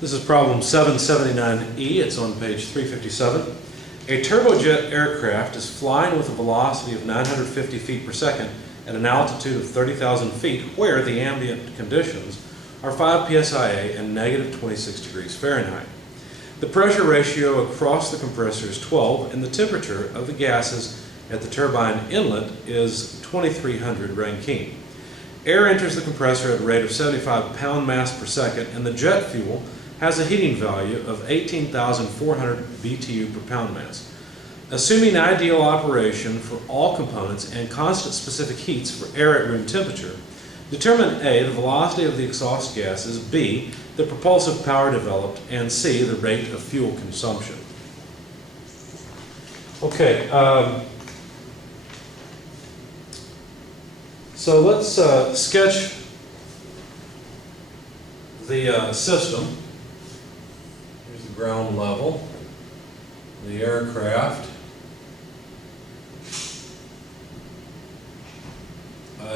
This is problem 779E. It's on page 357. A turbojet aircraft is flying with a velocity of 950 feet per second at an altitude of 30,000 feet where the ambient conditions are 5 psia and negative 26 degrees Fahrenheit. The pressure ratio across the compressor is 12 and the temperature of the gases at the turbine inlet is 2300 Rankine. Air enters the compressor at a rate of 75 pound-mass per second and the jet fuel has a heating value of 18,400 BTU per pound mass. Assuming ideal operation for all components and constant specific heats for air at room temperature, determine A, the velocity of the exhaust gases, B, the propulsive power developed, and C, the rate of fuel consumption. Okay, so let's sketch the system. Here's the ground level, the aircraft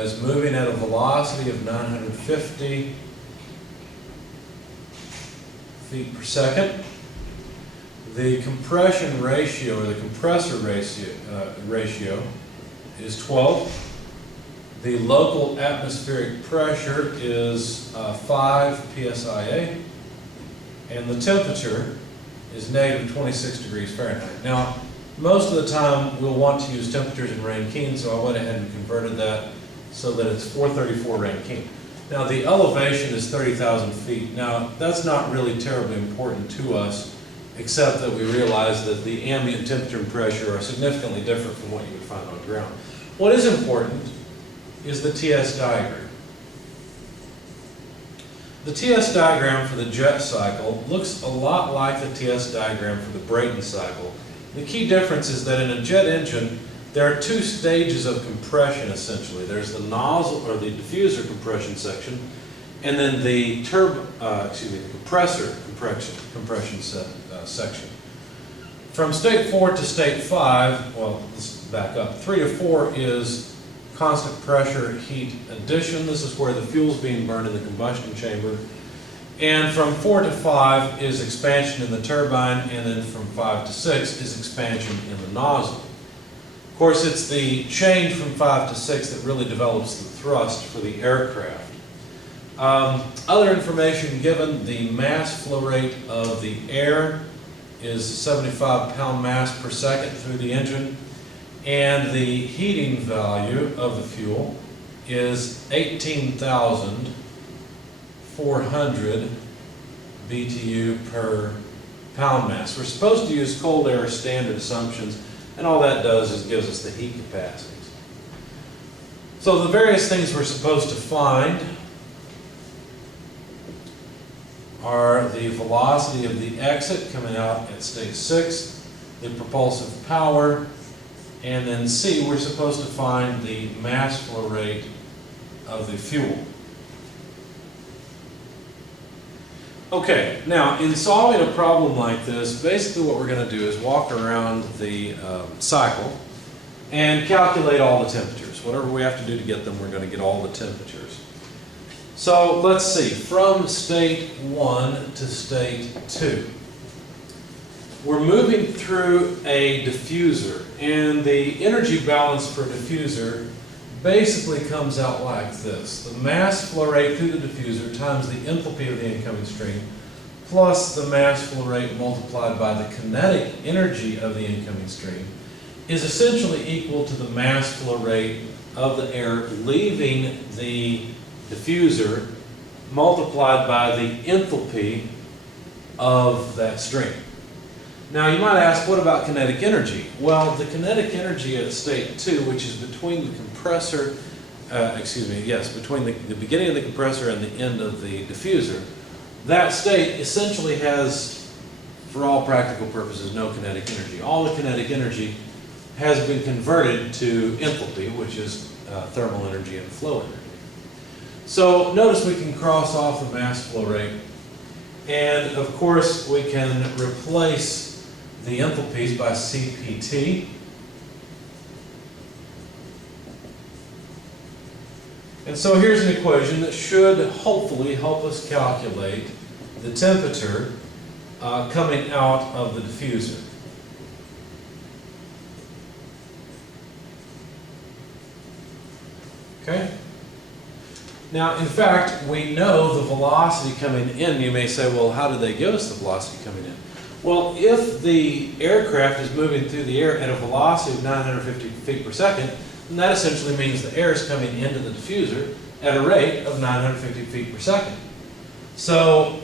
is moving at a velocity of 950 feet per second. The compression ratio, or the compressor ratio is 12. The local atmospheric pressure is 5 psia, and the temperature is negative 26 degrees Fahrenheit. Now, most of the time we'll want to use temperatures in Rankine, so I went ahead and converted that so that it's 434 Rankine. Now, the elevation is 30,000 feet. Now, that's not really terribly important to us, except that we realize that the ambient temperature and pressure are significantly different from what you would find on ground. What is important is the TS diagram. The TS diagram for the jet cycle looks a lot like the TS diagram for the Brayton cycle. The key difference is that in a jet engine, there are two stages of compression essentially. There's the nozzle or the diffuser compression section, and then the compressor compression section. From state 4 to state 5, well, let's back up. 3 to 4 is constant pressure heat addition. This is where the fuel's being burned in the combustion chamber. And from 4 to 5 is expansion in the turbine, and then from 5 to 6 is expansion in the nozzle. Of course, it's the change from 5 to 6 that really develops the thrust for the aircraft. Other information given, the mass flow rate of the air is 75 pound mass per second through the engine, and the heating value of the fuel is 18,400 BTU per pound mass. We're supposed to use cold air standard assumptions, and all that does is gives us the heat capacities. So the various things we're supposed to find are the velocity of the exit coming out at state 6, the propulsive power, and then C, we're supposed to find the mass flow rate of the fuel. Okay, now in solving a problem like this, basically what we're going to do is walk around the cycle and calculate all the temperatures. Whatever we have to do to get them, we're going to get all the temperatures. So let's see, from state 1 to state 2. We're moving through a diffuser, and the energy balance for a diffuser basically comes out like this. The mass flow rate through the diffuser times the enthalpy of the incoming stream plus the mass flow rate multiplied by the kinetic energy of the incoming stream is essentially equal to the mass flow rate of the air leaving the diffuser multiplied by the enthalpy of that stream. Now you might ask, what about kinetic energy? Well, the kinetic energy at state 2, which is between the compressor, between the beginning of the compressor and the end of the diffuser, that state essentially has, for all practical purposes, no kinetic energy. All the kinetic energy has been converted to enthalpy, which is thermal energy and flow energy. So notice we can cross off the mass flow rate, and of course we can replace the enthalpies by CPT. And so here's an equation that should hopefully help us calculate the temperature coming out of the diffuser. Okay? Now, in fact, we know the velocity coming in. You may say, well, how did they give us the velocity coming in? Well, if the aircraft is moving through the air at a velocity of 950 feet per second, then that essentially means the air is coming into the diffuser at a rate of 950 feet per second. So,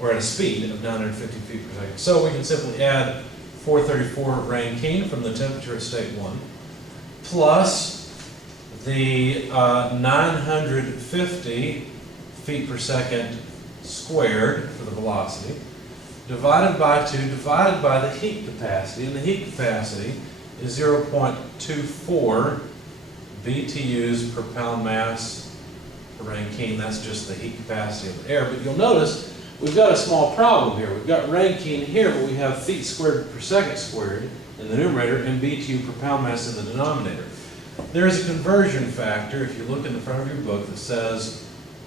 or at a speed of 950 feet per second. So we can simply add 434 Rankine from the temperature at state 1, plus the 950 feet per second squared for the velocity, divided by 2, divided by the heat capacity, and the heat capacity is 0.24 BTUs per pound mass per Rankine. That's just the heat capacity of the air. But you'll notice we've got a small problem here. We've got Rankine here, but we have feet squared per second squared in the numerator and BTU per pound mass in the denominator. There is a conversion factor, if you look in the front of your book, that says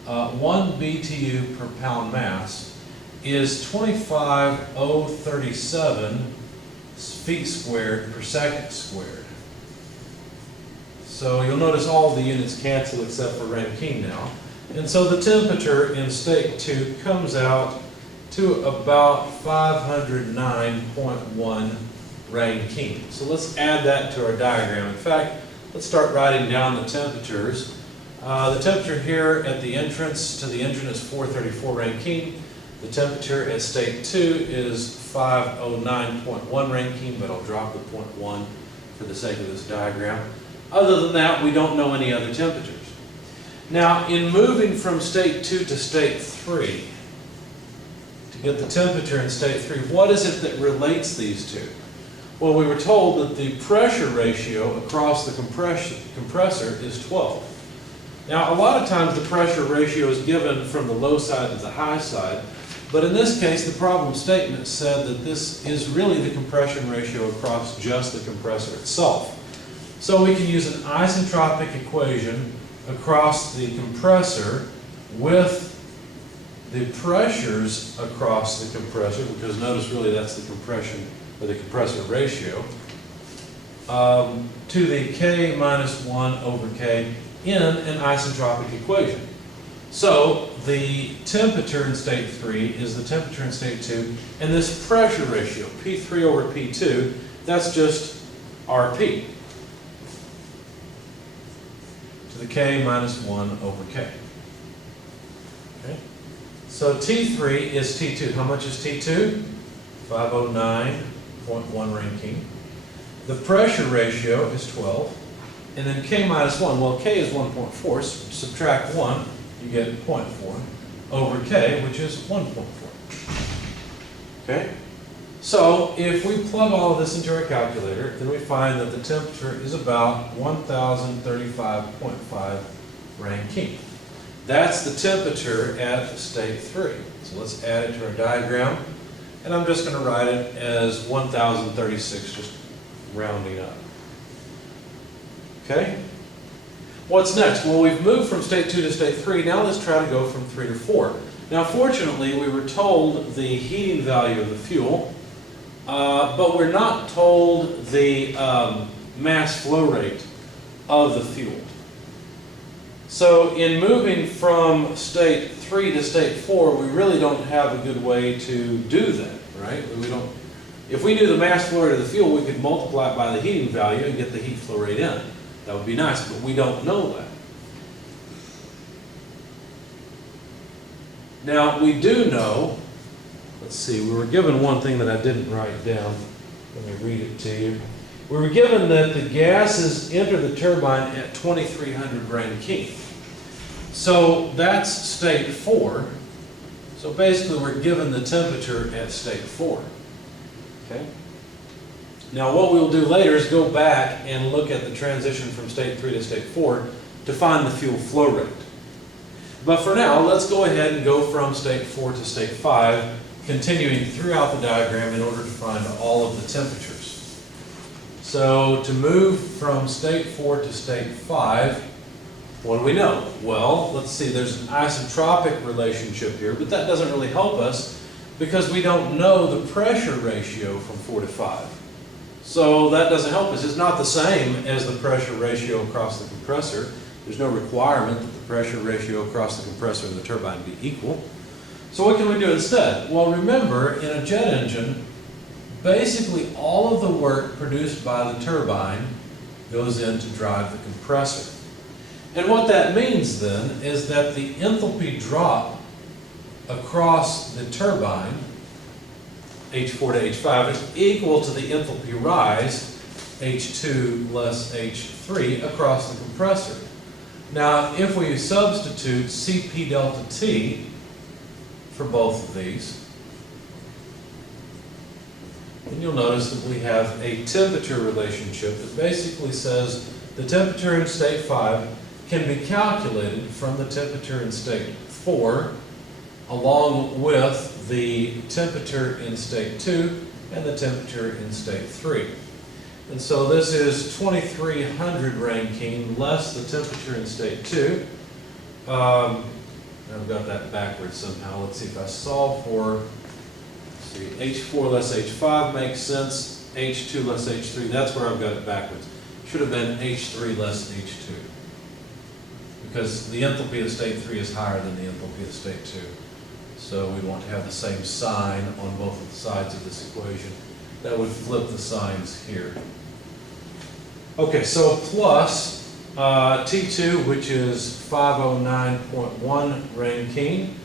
1 BTU per pound mass is 25,037 feet squared per second squared. So you'll notice all the units cancel except for Rankine now. And so the temperature in state 2 comes out to about 509.1 Rankine. So let's add that to our diagram. In fact, let's start writing down the temperatures. The temperature here at the entrance to the engine is 434 Rankine. The temperature at state 2 is 509.1 Rankine, but I'll drop the 0.1 for the sake of this diagram. Other than that, we don't know any other temperatures. Now, in moving from state 2 to state 3, to get the temperature in state 3, what is it that relates these two? Well, we were told that the pressure ratio across the compressor is 12. Now, a lot of times the pressure ratio is given from the low side to the high side, but in this case, the problem statement said that this is really the compression ratio across just the compressor itself. So we can use an isentropic equation across the compressor with the pressures across the compressor, because notice really that's the compression or the compressor ratio, to the K minus 1 over K in an isentropic equation. So the temperature in state 3 is the temperature in state 2, and this pressure ratio, P3 over P2, that's just RP to the K minus 1 over K. Okay? So T3 is T2. How much is T2? 509.1 Rankine. The pressure ratio is 12. And then K minus 1, well, K is 1.4, subtract 1, you get 0.4 over K, which is 1.4. Okay? So if we plug all of this into our calculator, then we find that the temperature is about 1,035.5 Rankine. That's the temperature at state 3. So let's add it to our diagram. And I'm just going to write it as 1,036, just rounding up. Okay? What's next? Well, we've moved from state 2 to state 3. Now let's try to go from 3 to 4. Now, fortunately, we were told the heating value of the fuel, but we're not told the mass flow rate of the fuel. So in moving from state 3 to state 4, we really don't have a good way to do that, right? If we knew the mass flow rate of the fuel, we could multiply it by the heating value and get the heat flow rate in. That would be nice, but we don't know that. Now, we do know, let's see, we were given one thing that I didn't write down. Let me read it to you. We were given that the gases enter the turbine at 2,300 Rankine. So that's state 4. So basically we're given the temperature at state 4. Okay? Now what we'll do later is go back and look at the transition from state 3 to state 4 to find the fuel flow rate. But for now, let's go ahead and go from state 4 to state 5, continuing throughout the diagram in order to find all of the temperatures. So to move from state 4 to state 5, What do we know? Well, let's see, there's an isentropic relationship here, but that doesn't really help us because we don't know the pressure ratio from 4 to 5. So that doesn't help us. It's not the same as the pressure ratio across the compressor. There's no requirement that the pressure ratio across the compressor and the turbine be equal. So what can we do instead? Well, remember, in a jet engine, basically all of the work produced by the turbine goes in to drive the compressor. And what that means then is that the enthalpy drop across the turbine, H4 to H5, is equal to the enthalpy rise, H2 less H3, across the compressor. Now, if we substitute Cp delta T for both of these, then you'll notice that we have a temperature relationship that basically says the temperature in state 5 can be calculated from the temperature in state 4 along with the temperature in state 2 and the temperature in state 3. And so this is 2300 Rankine less the temperature in state 2. I've got that backwards somehow. Let's see if I solve for, H4 less H5 makes sense. H2 less H3, that's where I've got it backwards. Should have been H3 less H2. Because the enthalpy of state 3 is higher than the enthalpy of state 2. So we want to have the same sign on both of the sides of this equation. That would flip the signs here. Okay, so plus T2, which is 509.1 Rankine,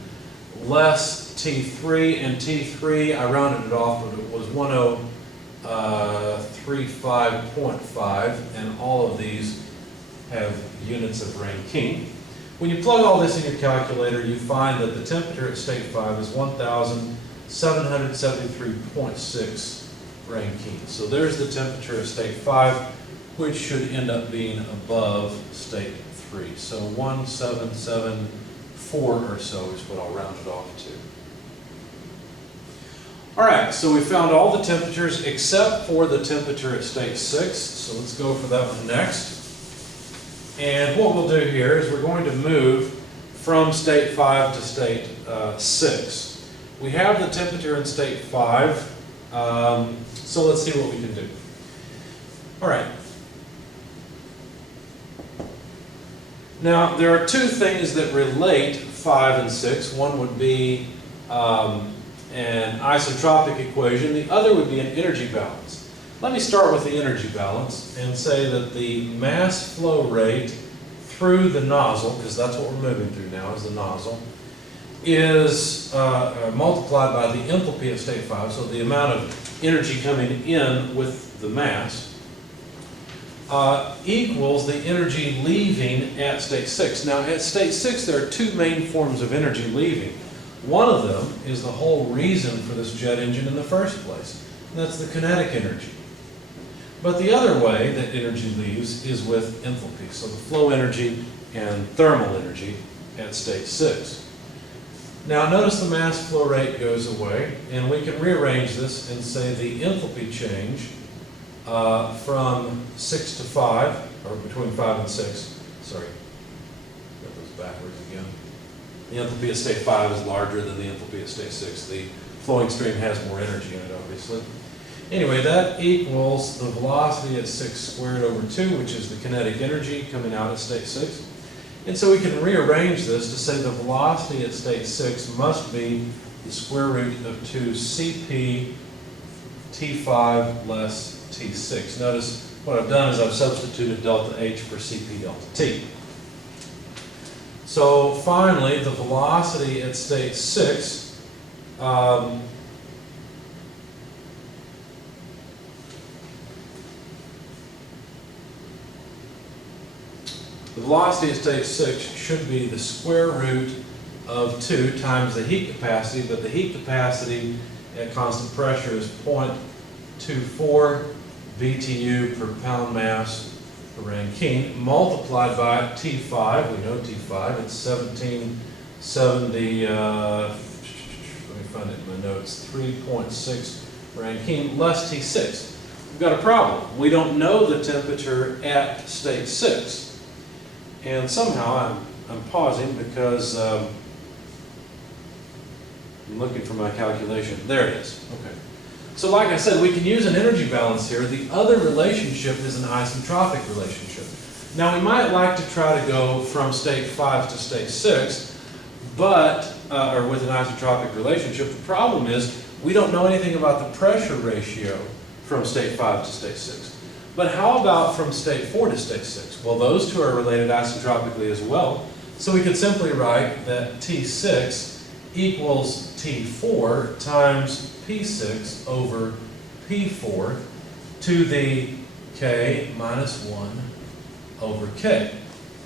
less T3, and T3, I rounded it off, but it was 1035.5, and all of these have units of Rankine. When you plug all this in your calculator, you find that the temperature at state 5 is 1773.6 Rankine. So there's the temperature at state 5, which should end up being above state 3. So 1774 or so is what I'll round it off to. All right, so we found all the temperatures except for the temperature at state 6. So let's go for that one next. And what we'll do here is we're going to move from state 5 to state 6. We have the temperature in state 5, so let's see what we can do. All right. Now, there are two things that relate 5 and 6. One would be an isentropic equation. The other would be an energy balance. Let me start with the energy balance and say that the mass flow rate through the nozzle, because that's what we're moving through now is the nozzle, is multiplied by the enthalpy of state 5, so the amount of energy coming in with the mass, equals the energy leaving at state 6. Now at state 6 there are two main forms of energy leaving. One of them is the whole reason for this jet engine in the first place, and that's the kinetic energy. But the other way that energy leaves is with enthalpy, so the flow energy and thermal energy at state 6. Now notice the mass flow rate goes away, and we can rearrange this and say the enthalpy change from 6 to 5, or between 5 and 6, sorry, got those backwards again. The enthalpy at state 5 is larger than the enthalpy at state 6. The flowing stream has more energy in it, obviously. Anyway, that equals the velocity at 6 squared over 2, which is the kinetic energy coming out at state 6. And so we can rearrange this to say the velocity at state 6 must be the square root of 2 Cp T5 less T6. Notice what I've done is I've substituted delta H for Cp delta T. So finally, the velocity at state 6 the velocity at state 6 should be the square root of 2 times the heat capacity, but the heat capacity at constant pressure is 0.24 BTU per pound mass per Rankine, multiplied by T5. We know T5, it's 1770, let me find it in my notes, 3.6 Rankine less T6. We've got a problem. We don't know the temperature at state 6. And somehow I'm pausing because I'm looking for my calculation. There it is. Okay. So like I said, we can use an energy balance here. The other relationship is an isentropic relationship. Now we might like to try to go from state 5 to state 6, but, or with an isentropic relationship. The problem is we don't know anything about the pressure ratio from state 5 to state 6. But how about from state 4 to state 6? Well, those two are related isentropically as well. So we could simply write that T6 equals T4 times P6 over P4 to the K minus 1 over K.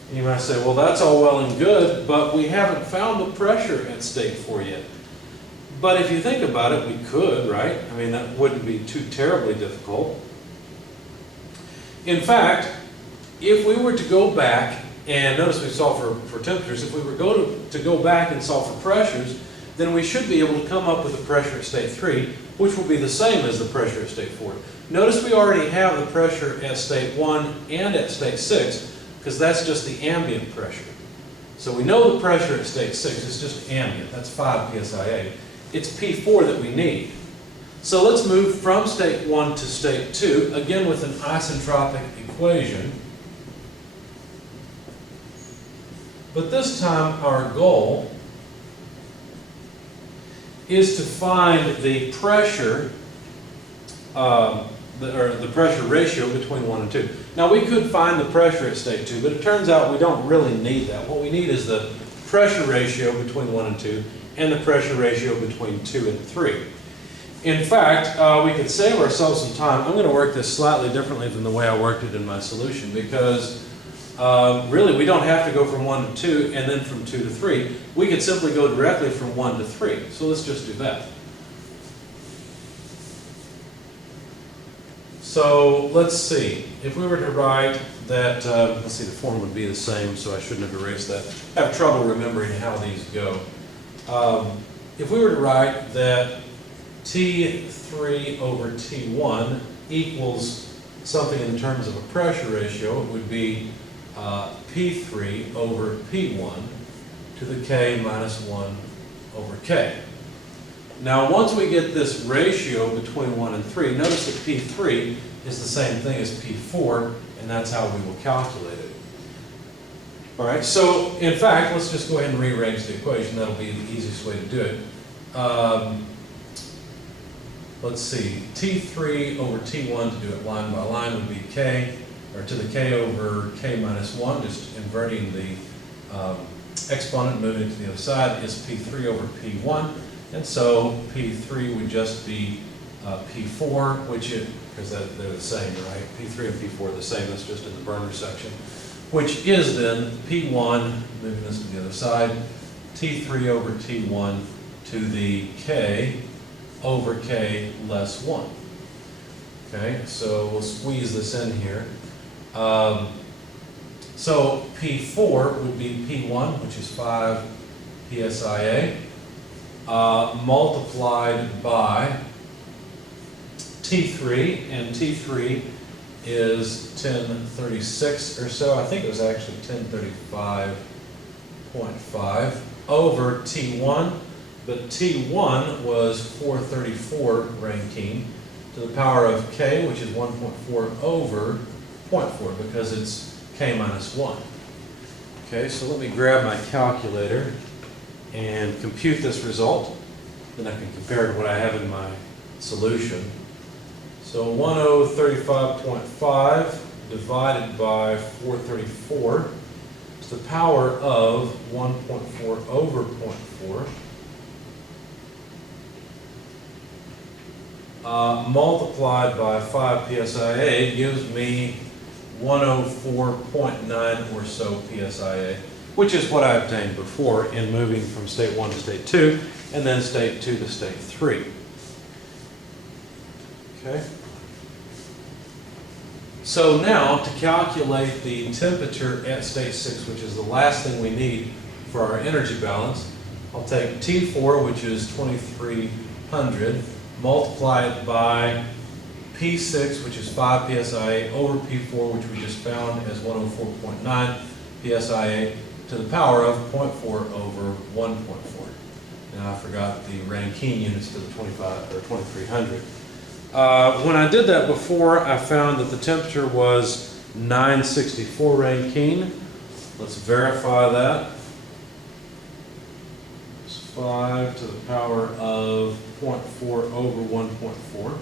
And you might say, well, that's all well and good, but we haven't found the pressure at state 4 yet. But if you think about it, we could, right? I mean, that wouldn't be too terribly difficult. In fact, if we were to go back, and notice we solved for temperatures, if we were to go back and solve for pressures, then we should be able to come up with the pressure at state 3, which will be the same as the pressure at state 4. Notice we already have the pressure at state 1 and at state 6, because that's just the ambient pressure. So we know the pressure at state 6 is just ambient, that's 5 psia. It's P4 that we need. So let's move from state 1 to state 2, again with an isentropic equation. But this time our goal is to find the pressure, the pressure ratio between 1 and 2. Now we could find the pressure at state 2, but it turns out we don't really need that. What we need is the pressure ratio between 1 and 2 and the pressure ratio between 2 and 3. In fact, we could save ourselves some time. I'm going to work this slightly differently than the way I worked it in my solution because really we don't have to go from 1 to 2 and then from 2 to 3. We could simply go directly from 1 to 3. So let's just do that. So let's see. If we were to write that, let's see, the form would be the same, so I shouldn't have erased that. I have trouble remembering how these go. If we were to write that T3 over T1 equals something in terms of a pressure ratio, it would be P3 over P1 to the K minus 1 over K. Now once we get this ratio between 1 and 3, notice that P3 is the same thing as P4, and that's how we will calculate it. All right, so in fact, let's just go ahead and rearrange the equation. That'll be the easiest way to do it. Let's see, T3 over T1, to do it line by line, would be K, or to the K over K minus 1, just inverting the exponent, moving it to the other side, is P3 over P1. And so P3 would just be P4, which is, because they're the same, right? P3 and P4 are the same, that's just in the burner section. Which is then P1, moving this to the other side, T3 over T1 to the K over K less 1. Okay, so we'll squeeze this in here. So P4 would be P1, which is 5 psia, multiplied by T3, and T3 is 1036 or so. I think it was actually 1035.5 over T1, but T1 was 434 Rankine to the power of K, which is 1.4 over 0.4 because it's K minus 1. Okay, so let me grab my calculator and compute this result. Then I can compare it to what I have in my solution. So 1035.5 divided by 434 to the power of 1.4 over 0.4 multiplied by 5 psia gives me 104.9 or so psia, which is what I obtained before in moving from state 1 to state 2 and then state 2 to state 3. Okay. So now to calculate the temperature at state 6, which is the last thing we need for our energy balance, I'll take T4, which is 2300, multiply it by P6, which is 5 psia, over P4, which we just found as 104.9 psia to the power of 0.4 over 1.4. Now I forgot the Rankine units for the 25 or 2300. When I did that before, I found that the temperature was 964 Rankine. Let's verify that. It's 5 to the power of 0.4 over 1.4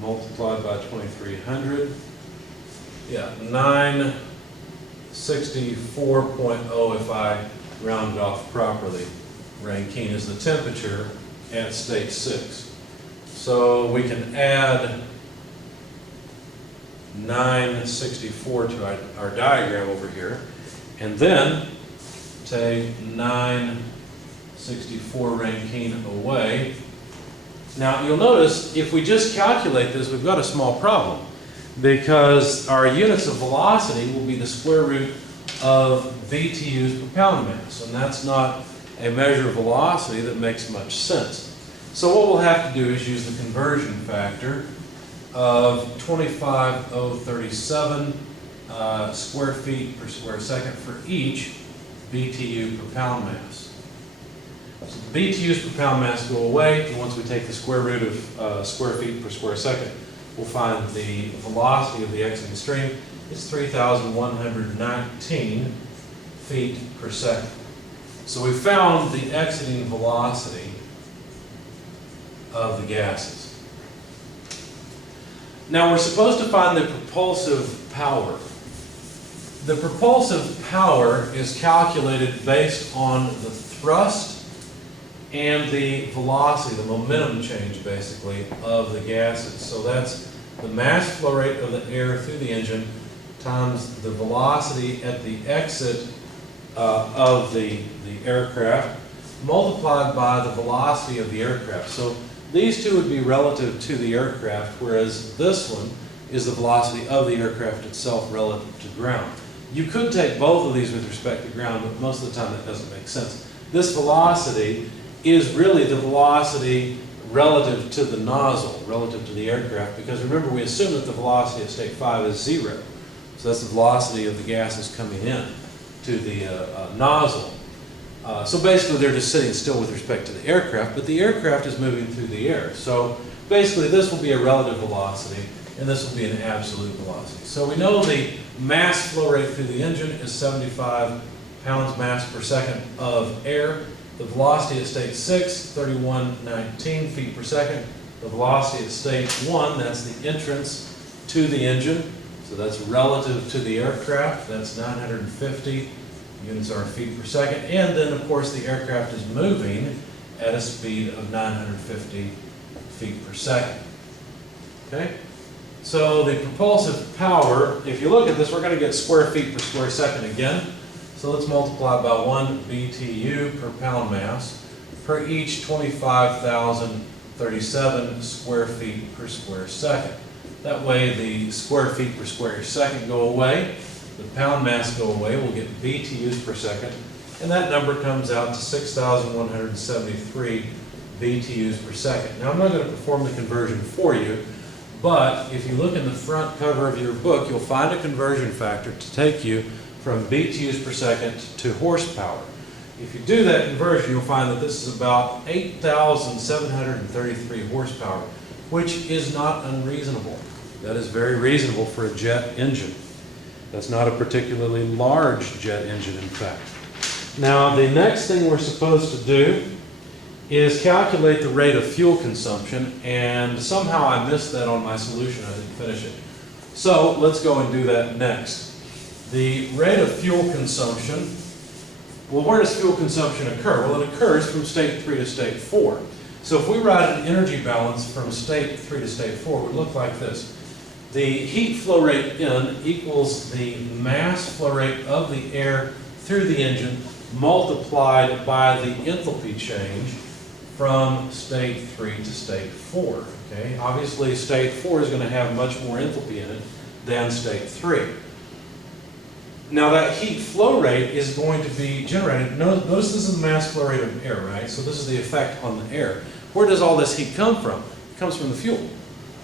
multiplied by 2300. Yeah, 964.0 if I round it off properly. Rankine is the temperature at state 6. So we can add 964 to our diagram over here, and then take 964 Rankine away. Now you'll notice if we just calculate this, we've got a small problem, because our units of velocity will be the square root of BTUs per pound mass, and that's not a measure of velocity that makes much sense. So what we'll have to do is use the conversion factor of 25,037 square feet per square second for each BTU per pound mass. So the BTUs per pound mass go away, and once we take the square root of square feet per square second, we'll find the velocity of the exiting stream is 3,119 feet per second. So we found the exiting velocity of the gases. Now we're supposed to find the propulsive power. The propulsive power is calculated based on the thrust and the velocity, the momentum change basically, of the gases. So that's the mass flow rate of the air through the engine times the velocity at the exit of the aircraft multiplied by the velocity of the aircraft. So these two would be relative to the aircraft, whereas this one is the velocity of the aircraft itself relative to ground. You could take both of these with respect to ground, but most of the time that doesn't make sense. This velocity is really the velocity relative to the nozzle, relative to the aircraft, because remember we assume that the velocity at state 5 is 0. So that's the velocity of the gases coming in to the nozzle. So basically they're just sitting still with respect to the aircraft, but the aircraft is moving through the air. So basically this will be a relative velocity, and this will be an absolute velocity. So we know the mass flow rate through the engine is 75 pounds mass per second of air. The velocity at state 6, 3119 feet per second. The velocity at state 1, that's the entrance to the engine. So that's relative to the aircraft, that's 950 units are feet per second. And then of course the aircraft is moving at a speed of 950 feet per second. Okay? So the propulsive power, if you look at this, we're going to get square feet per square second again. So let's multiply by 1 BTU per pound mass per each 25,037 square feet per square second. That way the square feet per square second go away, the pound mass go away, we'll get BTUs per second, and that number comes out to 6,173 BTUs per second. Now I'm not going to perform the conversion for you, but if you look in the front cover of your book, you'll find a conversion factor to take you from BTUs per second to horsepower. If you do that conversion, you'll find that this is about 8,733 horsepower, which is not unreasonable. That is very reasonable for a jet engine. That's not a particularly large jet engine, in fact. Now, the next thing we're supposed to do is calculate the rate of fuel consumption, and somehow I missed that on my solution. I didn't finish it. So let's go and do that next. The rate of fuel consumption, well, where does fuel consumption occur? Well, it occurs from state 3 to state 4. So if we write an energy balance from state 3 to state 4, it would look like this. The heat flow rate in equals the mass flow rate of the air through the engine multiplied by the enthalpy change from state 3 to state 4. Okay? Obviously, state 4 is going to have much more enthalpy in it than state 3. Now that heat flow rate is going to be generated. Notice this is the mass flow rate of air, right? So this is the effect on the air. Where does all this heat come from? It comes from the fuel.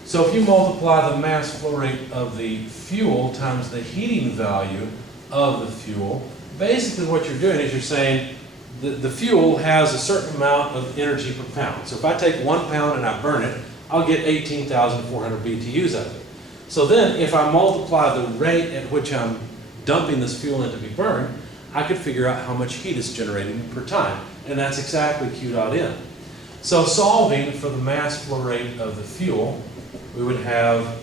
So if you multiply the mass flow rate of the fuel times the heating value of the fuel, basically what you're doing is you're saying the fuel has a certain amount of energy per pound. So if I take 1 pound and I burn it, I'll get 18,400 BTUs out of it. So then if I multiply the rate at which I'm dumping this fuel in to be burned, I could figure out how much heat is generated per time. And that's exactly Q dot N. So solving for the mass flow rate of the fuel, we would have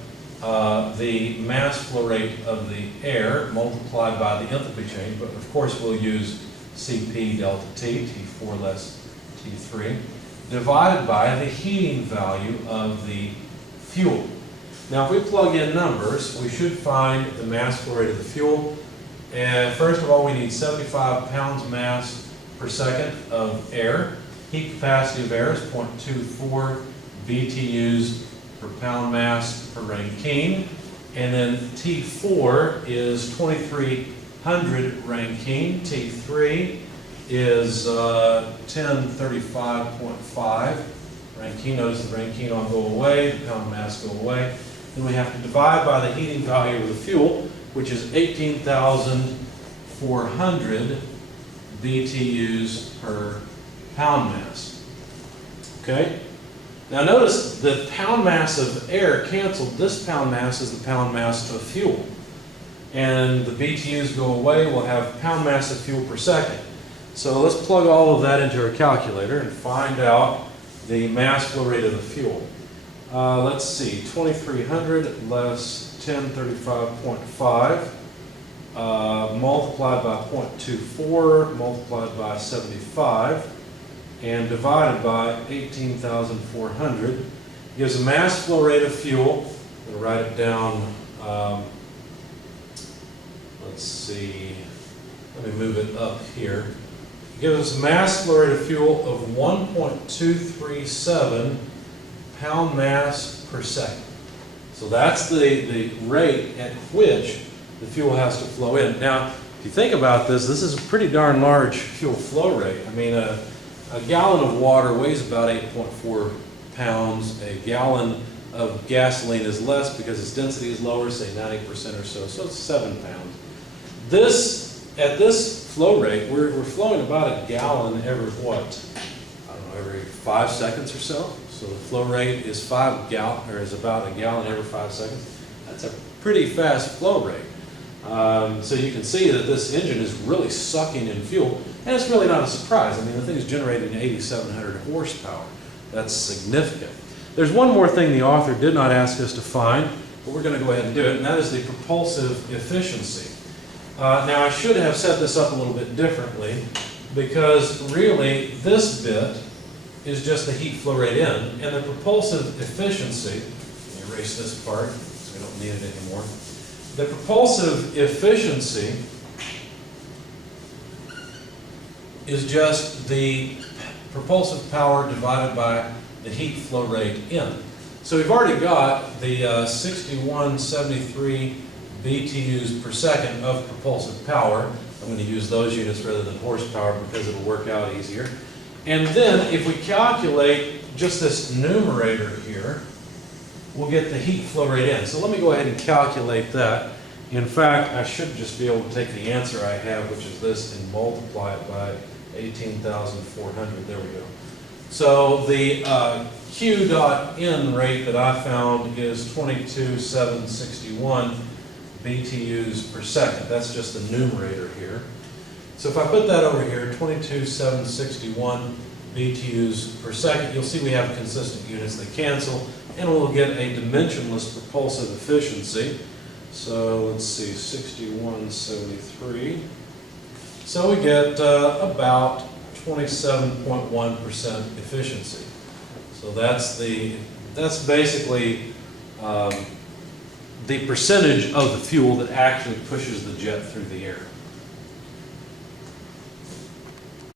the mass flow rate of the air multiplied by the enthalpy change, but of course we'll use Cp delta T, T4 less T3, divided by the heating value of the fuel. Now if we plug in numbers, we should find the mass flow rate of the fuel. And first of all, we need 75 pounds mass per second of air. Heat capacity of air is 0.24 BTUs per pound mass per Rankine. And then T4 is 2300 Rankine. T3 is 1035.5. Rankine, notice the Rankine will go away, the pound mass go away. Then we have to divide by the heating value of the fuel, which is 18,400 BTUs per pound mass. Okay? Now notice the pound mass of air canceled. This pound mass is the pound mass of fuel. And the BTUs go away, we'll have pound mass of fuel per second. So let's plug all of that into our calculator and find out the mass flow rate of the fuel. Let's see, 2300 less 1035.5 multiplied by 0.24 multiplied by 75 and divided by 18,400 gives a mass flow rate of fuel. I'm going to write it down. Let's see, let me move it up here. It gives us a mass flow rate of fuel of 1.237 pound mass per second. So that's the rate at which the fuel has to flow in. Now, if you think about this, this is a pretty darn large fuel flow rate. I mean, a gallon of water weighs about 8.4 pounds. A gallon of gasoline is less because its density is lower, say 90% or so, so it's 7 pounds. At this flow rate, we're flowing about a gallon every what? I don't know, every 5 seconds or so. So the flow rate is about a gallon every 5 seconds. That's a pretty fast flow rate. So you can see that this engine is really sucking in fuel, and it's really not a surprise. I mean, the thing is generating 8,700 horsepower. That's significant. There's one more thing the author did not ask us to find, but we're going to go ahead and do it, and that is the propulsive efficiency. Now, I should have set this up a little bit differently, because really this bit is just the heat flow rate in, and the propulsive efficiency, let me erase this part so we don't need it anymore. The propulsive efficiency is just the propulsive power divided by the heat flow rate in. So we've already got the 6173 BTUs per second of propulsive power. I'm going to use those units rather than horsepower because it'll work out easier. And then if we calculate just this numerator here, we'll get the heat flow rate in. So let me go ahead and calculate that. In fact, I should just be able to take the answer I have, which is this, and multiply it by 18,400. There we go. So the Q dot N rate that I found is 22,761 BTUs per second. That's just the numerator here. So if I put that over here, 22,761 BTUs per second, you'll see we have consistent units that cancel, and we'll get a dimensionless propulsive efficiency. So let's see, 6173. So we get about 27.1% efficiency. So that's basically the percentage of the fuel that actually pushes the jet through the air.